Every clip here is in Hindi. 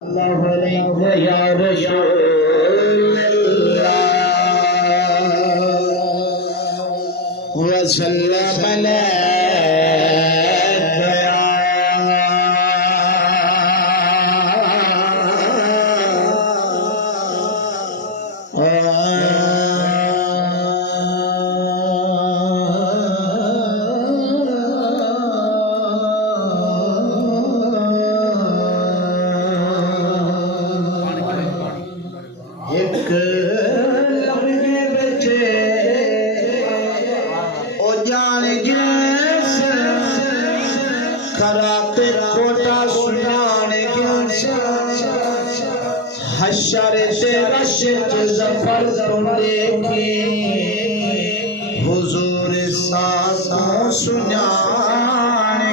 या रसूल अल्लाह वसल्लम अलैका खराते कोटा सुनाने हशर ते रशत जफर तुम देखी हुजूर सासों सुनाने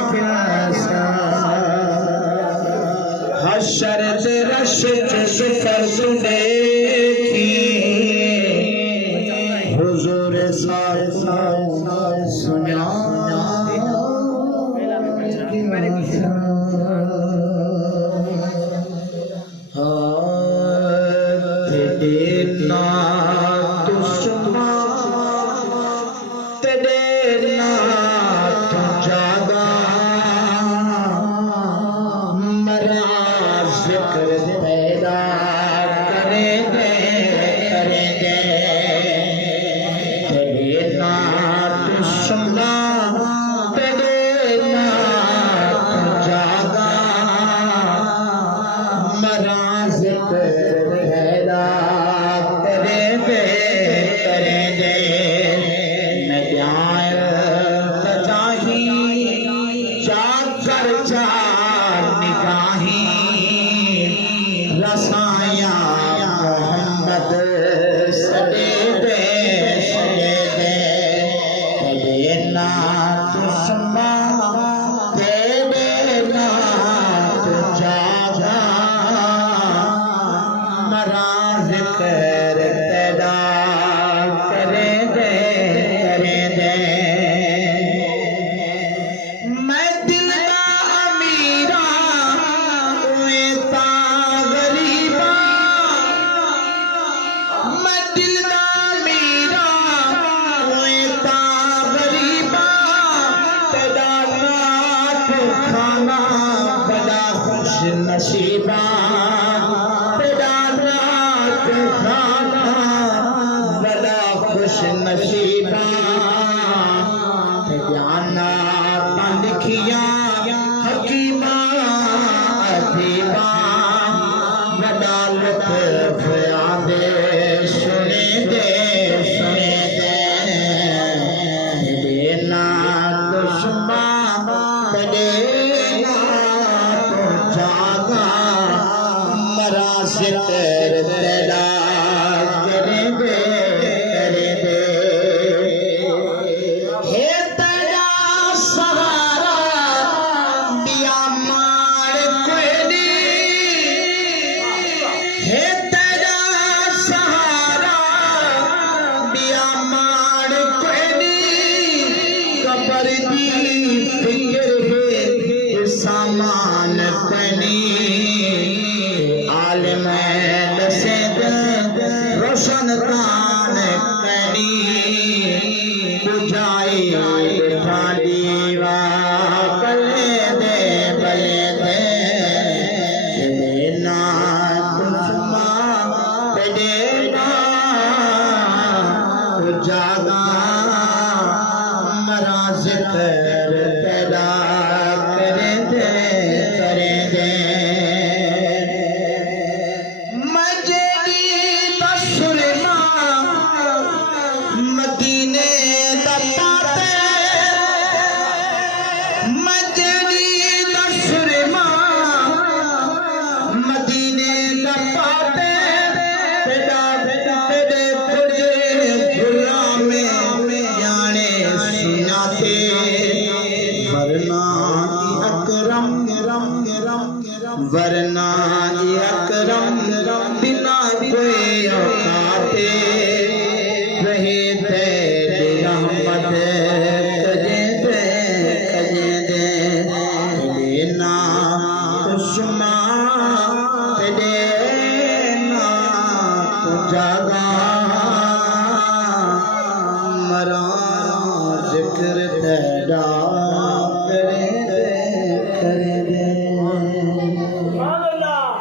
हशर ते रशत जफर तुम देखी हुजूर सासों सुनाने तेना दुश्मन तेना तो जागा मरा जिक्र पैदा करेंगे तेना दुश्मन तेना तो जागा मरा जिक्र रसाया मोहम्मद सदे दे ना तुस्मा तेरे ना तुझा मरा जिक्र पैदा करे दे मैं दिल का अमीरा नसीबा तेरा रात खाना बड़ा खुश नसीबा जाना लिखिया हकीमा अदीबा बड़ा लुत्फ आदे सुने दे देना दुश्मन तेरे मरा जिक्र तेरा करेंगे हे तेरा सहारा दिया मार कोई हे तेरा सहारा दिया मार कोई कबर दी फिक्र है सामान पनी रोशन तान कनी बुझाई दीवा बले दे ना तुझमा देना जागा मरा जिक्र पैदा करे दे वरना अकरम बिना कोई औकाते रहे तेरी रहमत कजे दे लेना दुश्मन जागा मरा जिक्र तेरा